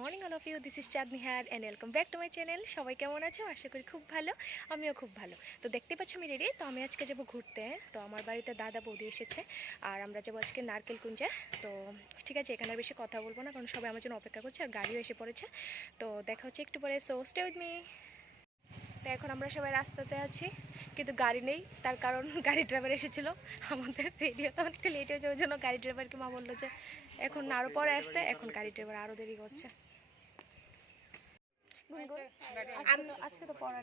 Morning all of you, this is Chandni here and welcome back to my channel. সবাই কেমন আছো? আশা করি খুব ভালো, আমিও খুব ভালো। তো দেখতে পাচ্ছ আমি রেডি। তো আমি আজকে যাবো ঘুরতে। তো আমার বাড়িতে দাদা বৌদি এসেছে আর আমরা যাবো আজকে নারকেলকুঞ্জে। তো ঠিক আছে, এখানে বেশি কথা বলবো না কারণ সবাই আমার জন্য অপেক্ষা করছে আর গাড়িও এসে পড়েছে। তো দেখা হচ্ছে একটু পরে, সো স্টে উইথ মি। তো এখন আমরা সবাই রাস্তাতে আছি কিন্তু গাড়ি নেই, তার কারণ গাড়ি ড্রাইভার এসেছিল। আমাদের রেডি হতে অনেকটা লেট হয়েছে, ওই জন্য গাড়ি ড্রাইভারকে মা বললো যে এখন আরও পরে আসতে। এখন গাড়ি ড্রাইভার আরও দেরি করছে। আজকে তো পড়া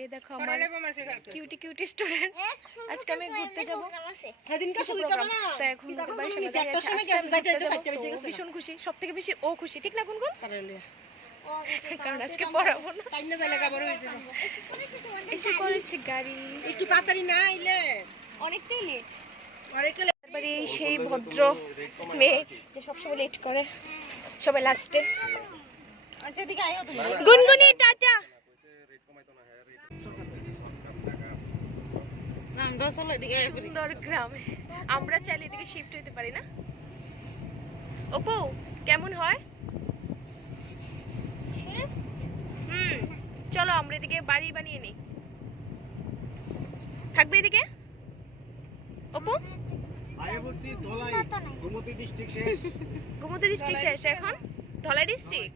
এই দেখো আমার কিউটি কিউটি স্টুডেন্ট। আজকে আমি ঘুরতে যাবো, তো এখন বাড়ির সামনে দাঁড়িয়ে আছি। আজকে আমি ঘুরতে যাবো, ভীষণ খুশি, সব থেকে বেশি ও খুশি, ঠিক না গুনগুন? কারণ আজকে পড়াবো না। এসে পড়েছে গাড়ি, একটু তাড়াতাড়ি না আইলে অনেকটাই লেট। এবারে সেই ভদ্র মেয়ে যে সবসময় লেট করে, সবাই লাস্টে। গুনগুনি টাটা। সুন্দর গ্রাম, আমরা চাইলে এদিকে শিফট হইতে পারি না? অপু কেমন হয়? চলো আমরা এদিকে বাড়ি বানিয়ে নিই। থাকবে এদিকে অপু? গোমতী ডিস্ট্রিক্ট শেষ, এখন ধলাই ডিস্ট্রিক্ট।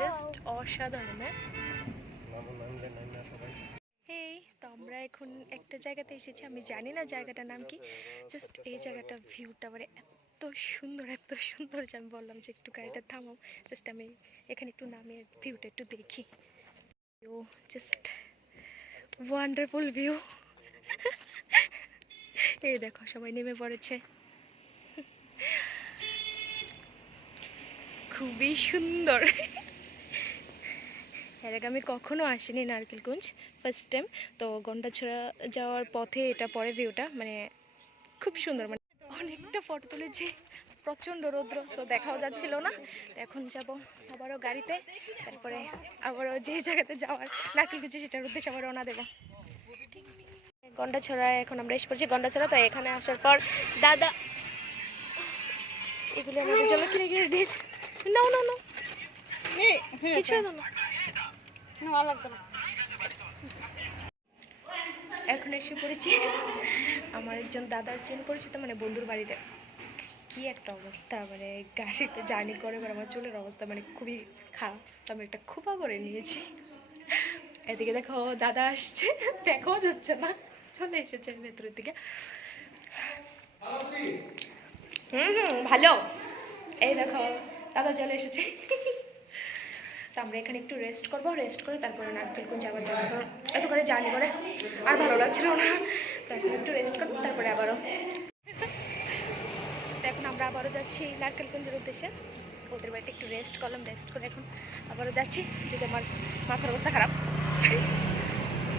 জাস্ট অসাধারণ। এই তো আমরা এখন একটা জায়গাতে এসেছি, আমি জানি না জায়গাটার নাম কি। জাস্ট এই জায়গাটা ভিউটা মানে এত সুন্দর, এত সুন্দর যে আমি বললাম যে একটু গাড়িটা থামাও, জাস্ট আমি এখানে একটু নামিয়ে ভিউটা একটু দেখি। ও জাস্ট ওয়ান্ডারফুল ভিউ। এই দেখো সবাই নেমে পড়েছে, খুবই সুন্দর। এর আগে আমি কখনো আসিনি নারকেলকুঞ্জ, ফার্স্ট টাইম। তো গন্ডাছড়া যাওয়ার পথে এটা পরে ভিউটা মানে খুব সুন্দর, মানে অনেকটা ফটো তুলেছি, প্রচণ্ড রৌদ্র, সো দেখাও যাচ্ছিল না। তো এখন যাব আবারও গাড়িতে, তারপরে আবারও যে জায়গাতে যাওয়ার নারকেলকুঞ্জ সেটার উদ্দেশ্যে আবার রওনা দেবো। গন্ডাছড়ায় এখন আমরা এসে পড়ছি, গন্ডাছড়া। তো এখানে আসার পর দাদা এগুলি আমাদের জন্য কিনে কিনে দিয়েছে। নাও না না কিছু না, এখন এসে পড়েছি আমার একজন দাদার চেন পরিচিত মানে বন্ধুর বাড়িতে। কি একটা অবস্থা, মানে গাড়িতে জার্নি করে আমার চুলের অবস্থা মানে খুবই খারাপ। তো আমি একটা খোপা করে নিয়েছি। এদিকে দেখো দাদা আসছে, দেখাও যাচ্ছে না, চলে এসেছে ভেতরের দিকে। ভালো। এই দেখো দাদা চলে এসেছে। তো আমরা এখানে একটু রেস্ট করবো, রেস্ট করে তারপরে নারকেলকুঞ্জ আবার যাবো, কারণ এত করে জার্নি করে আর ভালো লাগছিল না। তো এখন একটু রেস্ট করবো, তারপরে আবারও। তো এখন আমরা আবারও যাচ্ছি নারকেলকুঞ্জের উদ্দেশ্যে। ওদের বাড়িতে একটু রেস্ট করলাম, রেস্ট করে এখন আবারও যাচ্ছি। যদি আমার মাথার অবস্থা খারাপ,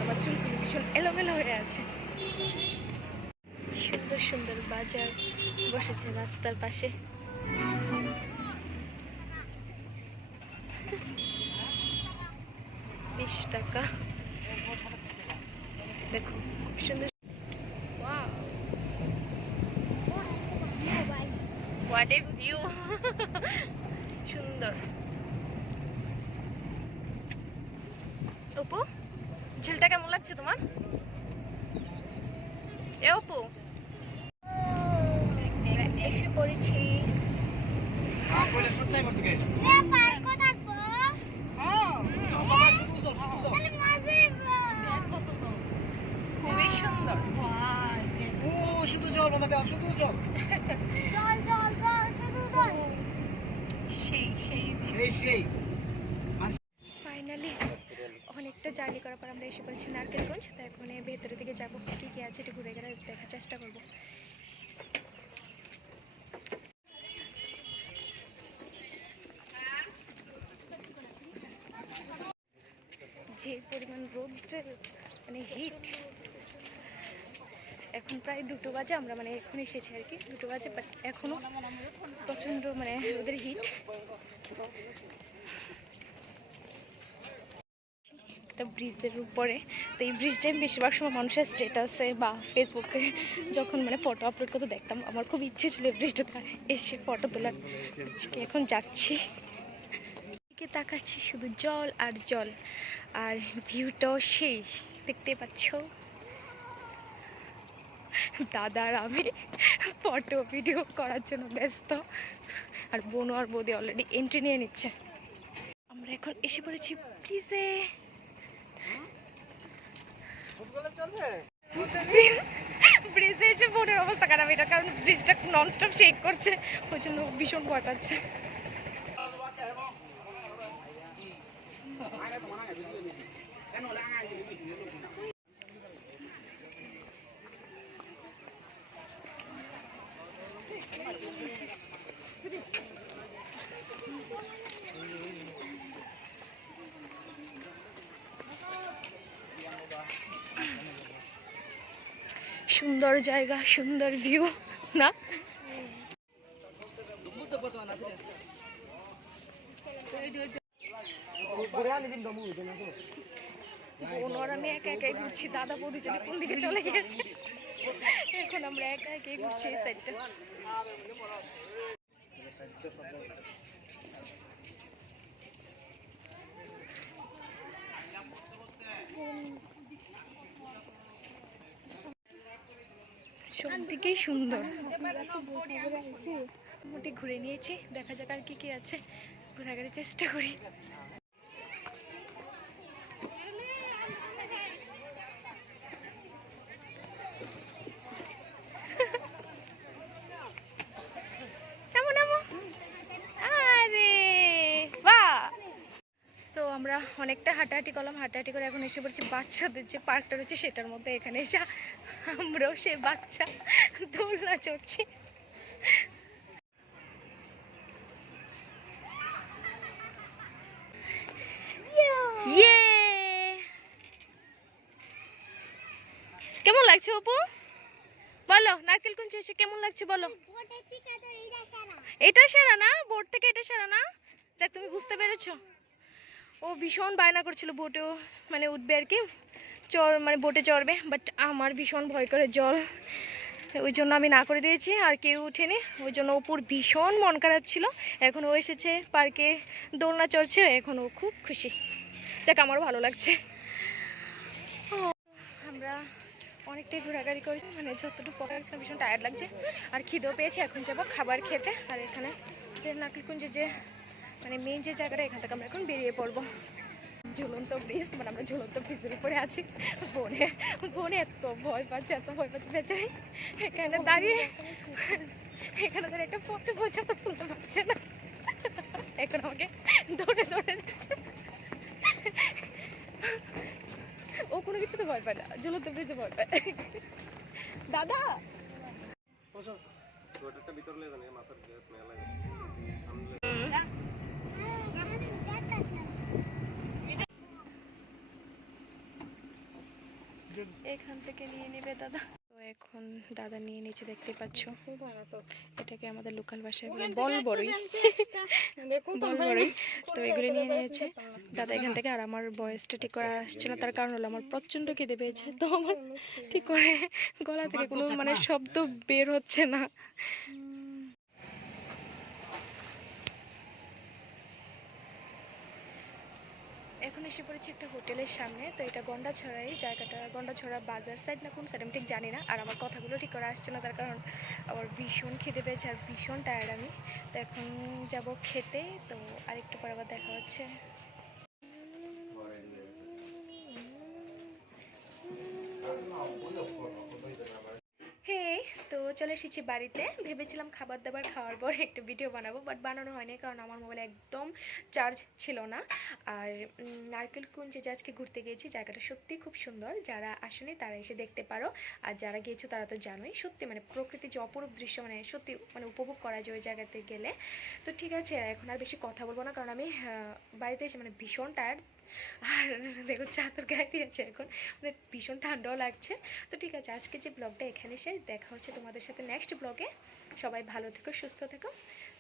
আমার চুলগুলো ভীষণ এলোমেলো হয়ে আছে। সুন্দর সুন্দর বাজার বসেছে রাস্তার পাশে। 20 টাকা। দেখো খুব সুন্দর। What a view! সুন্দর। অপু ঝিলটা কেমন লাগছে তোমার? এ অপু এসে পড়েছি। খুবই সুন্দর। শুধু জল বাবা, শুধু জল, জল জল জল শুধু জল, সেই সেই সেই। ফাইনালি অনেকটা জার্নি করার পর আমরা এসে বলছি নারকেলগঞ্জ। তো এখন ভেতরের দিকে যাবো, কী কী আছে একটু ঘুরে গেলে দেখার চেষ্টা করবো। যে পরিমাণ রোদ্রের মানে হিট, এখন প্রায় 2টো বাজে, আমরা মানে এখন এসেছি আর কি 2টো বাজে, বাট এখনও প্রচণ্ড মানে রোদের হিট। একটা ব্রিজের উপরে। তো এই ব্রিজটা আমি বেশিরভাগ সময় মানুষের স্ট্যাটাসে বা ফেসবুকে যখন মানে ফটো আপলোড করতে দেখতাম, আমার খুব ইচ্ছে ছিল এই ব্রিজটাতে এসে ফটো তোলার। আজকে এখন যাচ্ছি, দিকে তাকাচ্ছি শুধু জল আর জল, আর ভিউটাও সেই, দেখতেই পাচ্ছ। দাদা আর আমি ফটো ভিডিও করার জন্য ব্যস্ত, আর বোনু আর বৌদি অলরেডি এন্ট্রি নিয়ে নিচ্ছে। আমরা এখন এসে পড়েছি ব্রিজে। ব্রিজে এসে বোনের অবস্থা খারাপ, এটা কারণ ব্রিজটা ননস্টপ শেক করছে, ওই জন্য ভীষণ ভয় পাচ্ছে। সুন্দর জায়গা, সুন্দর ভিউ না? বোন আর আমি একা একাই ঘুরছি, দাদা বৌদি যদি কোন দিকে চলে গিয়েছে। এখন আমরা একা একাই ঘুরছি এই সাইডটা। সব দিকেই সুন্দর। মোটামুটি ঘুরে নিয়েছি, দেখা যাক আর কি কি আছে, ঘোরাঘুরির চেষ্টা করি। সো আমরা অনেকটা হাঁটাহাঁটি করলাম, হাঁটাহাঁটি করে এখন এসে পড়ছি বাচ্চাদের যে পার্কটা রয়েছে সেটার মধ্যে। এখানে এসে আমরাও সে বাচ্চা দোলনা চড়ছি। ইয়ে, কেমন লাগছে অপু? বলো, নারকেল কুঞ্চে এসে কেমন লাগছে বলো? এটা সেরা না, বোট থেকে এটা সেরা না? যাক, তুমি বুঝতে পেরেছো। ও ভীষণ বায়না করছিল বোটেও মানে উঠবে আর কি, মানে বোটে চড়বে, বাট আমার ভীষণ ভয় করে জল, ওই জন্য আমি না করে দিয়েছি, আর কেউ উঠেনি। ওই জন্য অপুর ভীষণ মন খারাপ ছিল। এখন ও এসেছে পার্কে, দোলনা চড়ছে, এখন ও খুব খুশি। যাক, আমারও ভালো লাগছে। আমরা অনেকটাই ঘোরাঘুরি করেছি, মানে যতটুকু পড়া গেছিলাম, ভীষণ টায়ার্ড লাগছে আর খিদেও পেয়েছে। এখন যাবো খাবার খেতে। আর এখানে যে নারকেলকুঞ্জের যে মানে মেন যে জায়গাটা, এখান থেকে আমরা এখন বেরিয়ে পড়বো। ঝুলন্ত ব্রিজ, মানে আমরা ঝুলন্ত ব্রিজের উপরে আছি। বোনে এত ভয় পাচ্ছে, বেচারি এখানে দাঁড়িয়ে, এখানে দাঁড়িয়ে একটা ফটো পর্যন্ত তুলতে পারছে না। এখন আমাকে দৌড়ে যাচ্ছে। ও কোনো কিছুতে ভয় পায় না, ঝুলন্ত ব্রিজে ভয় পায়। দাদা এখান থেকে নিয়ে নেবে দাদা। তো এখন দাদা নিয়ে নিচে, দেখতে পাচ্ছ। এটাকে আমাদের লোকাল ভাষায় বলে বল বড়ই, বল বড়ই। তো এগুলো নিয়ে নিয়েছে দাদা এখান থেকে। আর আমার বয়সটা ঠিক করে আসছে না, তার কারণ হলো আমার প্রচন্ড খিদে পেয়েছে। তো আমার ঠিক করে গলা থেকে কোনো মানে শব্দ বের হচ্ছে না। এখন এসে পড়েছি একটা হোটেলের সামনে। তো এটা গন্ডাছড়াই জায়গাটা, গন্ডাছড়া বাজার সাইড না কোন সাইড আমি ঠিক জানি না। আর আমার কথাগুলো ঠিক করে আসছে না, তার কারণ আমার ভীষণ খিদে পেয়েছে আর ভীষণ টায়ার্ড আমি। তো এখন যাব খেতে। তো আরেকটু পরে আবার দেখা হচ্ছে। হে, তো চলে এসেছি বাড়িতে। ভেবেছিলাম খাবার দাবার খাওয়ার পর একটা ভিডিও বানাবো, বাট বানানো হয়নি, কারণ আমার মোবাইলে একদম চার্জ ছিল না। আর নারকেলকুঞ্জে যে আজকে ঘুরতে গিয়েছি, জায়গাটা সত্যি খুব সুন্দর। যারা আসেনি তারা এসে দেখতে পারো, আর যারা গিয়েছো তারা তো জানোই। সত্যি মানে প্রকৃতির যে অপরূপ দৃশ্য, মানে সত্যি মানে উপভোগ করা যায় ওই জায়গাতে গেলে। তো ঠিক আছে, এখন আর বেশি কথা বলবো না, কারণ আমি বাড়িতে এসে মানে ভীষণ টায়ার্ড। আর দেখো চাদর গায়ে দিয়েছে, এখন মানে ভীষণ ঠান্ডাও লাগছে। তো ঠিক আছে, আজকে যে ব্লগটা এখানে শেষ। দেখা হচ্ছে তোমাদের সাথে নেক্সট ব্লগে। সবাই ভালো থেকো, সুস্থ থেকো।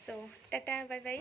So tata, bye bye.